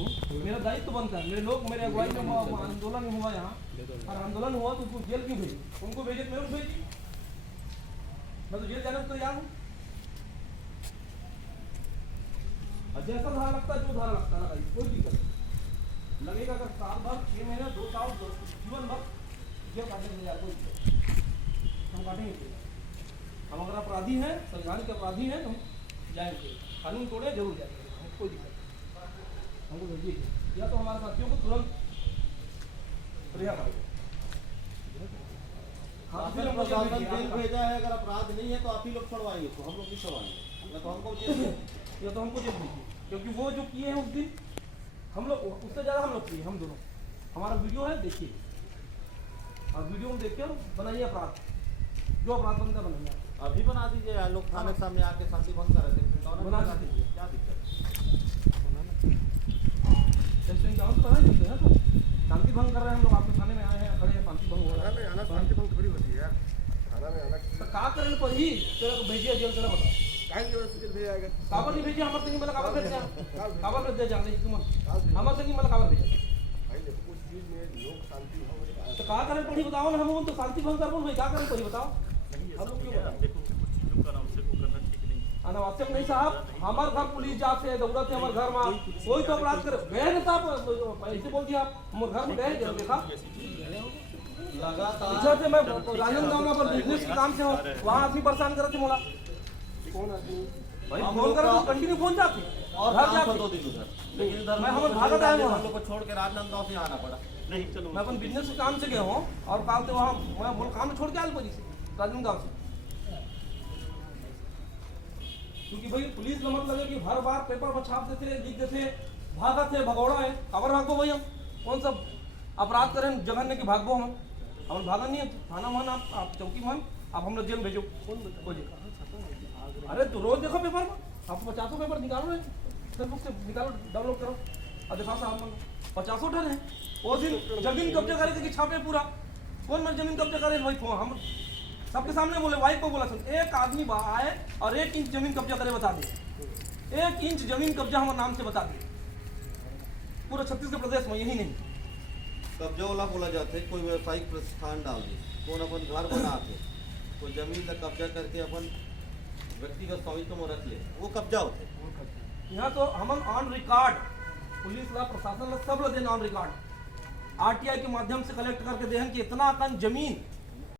मेरा दायित्व बनता है, मेरे लोग मेरे अगुवाई में आंदोलन हुआ यहाँ, और आंदोलन हुआ तो उसको जेल क्यों भेजी? उनको भेजे तो मैं उनको भेजी, मैं तो जेल जाने को तैयार हूँ। जैसा धारा लगता है, जो धारा लगता है लगाइए, कोई दिक्कत नहीं लगेगा। अगर साल भर 6 महीने 2 साल जीवन भर जेल काटने के लिए कोई दिक्कत हम काटेंगे। हम अगर अपराधी हैं, संविधान के अपराधी हैं, हम जाएंगे, कानून तोड़े जरूर जाएंगे, हमको कोई दिक्कत नहीं। हमको भेजिए या तो हमारे साथियों को तुरंत रिहा करें। जेल भेजा है, अगर अपराध नहीं है तो आप ही लोग छुड़वाएंगे, तो हम लोग भी छुड़वाएंगे, तो हमको या तो हमको जेल भेजिए, क्योंकि वो जो किए हैं उस दिन हम लोग, उससे ज़्यादा हम लोग किए, हम दोनों। हमारा वीडियो है, देखिए, और वीडियो में देख के बनाइए अपराध, जो अपराध बनता बनाइए। अभी बना दीजिए, लोग थाने के सामने आके शांति भंग कर रहे थे, बना दीजिए, क्या दिक्कत तो बना सकते हैं। तो शांति भंग कर रहे हैं हम लोग, आपके थाने में आए हैं, खड़े हैं, शांति भंग हो रहा है। आना शांति भंग थोड़ी होती है यार, थाना में आना तो का करने पर ही तेरे भेजिए जेल, तेरा बता काहे की वजह से जेल भेजा जाएगा? काबर नहीं भेजिए, हमारे संगी मतलब काबर भेज दिया, काबर भेज दिया जाने तुम हमारे संगी मतलब काबर भेजा भाई देखो कुछ चीज में लोग शांति भंग तो का करें पड़ी बताओ ना, हम तो शांति भंग कर बोल क्या करें पड़ी बताओ। हम लोग क्यों बताओ? देखो कुछ चीजों का अनावश्यक को करना ठीक नहीं। अनावश्यक नहीं साहब, हमारे घर पुलिस जात से दौड़त है, हमारे घर में कोई तो अपराध करे गए ना साहब, ऐसे बोल दिया आप हमारे घर में गए, देखा लगातार इधर से मैं राजनांदगांव पर बिजनेस के काम से हूँ, वहाँ आदमी परेशान करे थे मोला, कौन आदमी? भाई फोन करे तो कंटिन्यू फोन जाती और घर काम जाती। था 2 दिन उधर, लेकिन इधर मैं हमें भागत आया हूँ, हम लोग को छोड़ के राजनांदगांव से आना पड़ा। नहीं चलो मैं अपन बिजनेस के काम से गया हूँ, और काल से वहाँ मैं बोल काम छोड़ के आया पुलिस राजनांदगांव से, क्योंकि भाई पुलिस नंबर लगे कि हर बार पेपर पर छाप देते लिख देते, भागत है भगौड़ा है, खबर भागो भाई हम कौन सा अपराध करें जघन्य की भागो हम भागन नहीं है थाना मान, आप चौकी मान, आप हम लोग जेल भेजो। अरे तो रोज देखो पेपर में, आप 50 पेपर निकालो, फेसबुक से निकालो, डाउनलोड करो और दिखाओ साहब मान 50 टन है। वो दिन जमीन कब्जा करे कि छापे पूरा, कौन मैं जमीन कब्जा करे भाई, हम सबके सामने बोले, वाइफ को बोला सुन, एक आदमी आए और 1 इंच जमीन कब्जा करे बता दे, 1 इंच जमीन कब्जा हमारे नाम से बता दे पूरा छत्तीसगढ़ प्रदेश में, यही नहीं कब्जा वाला बोला जाता है, कोई व्यवसायिक प्रतिष्ठान डाल दे, कौन अपन घर बनाते, कोई जमीन का कब्जा करके अपन व्यक्तिगत स्वामित्व में रख ले, वो कब्जा होते। यहाँ तो हम ऑन रिकॉर्ड पुलिस ला प्रशासन ला सब ला देना ऑन रिकॉर्ड, आरटीआई के माध्यम से कलेक्ट करके देहन कि इतना कन जमीन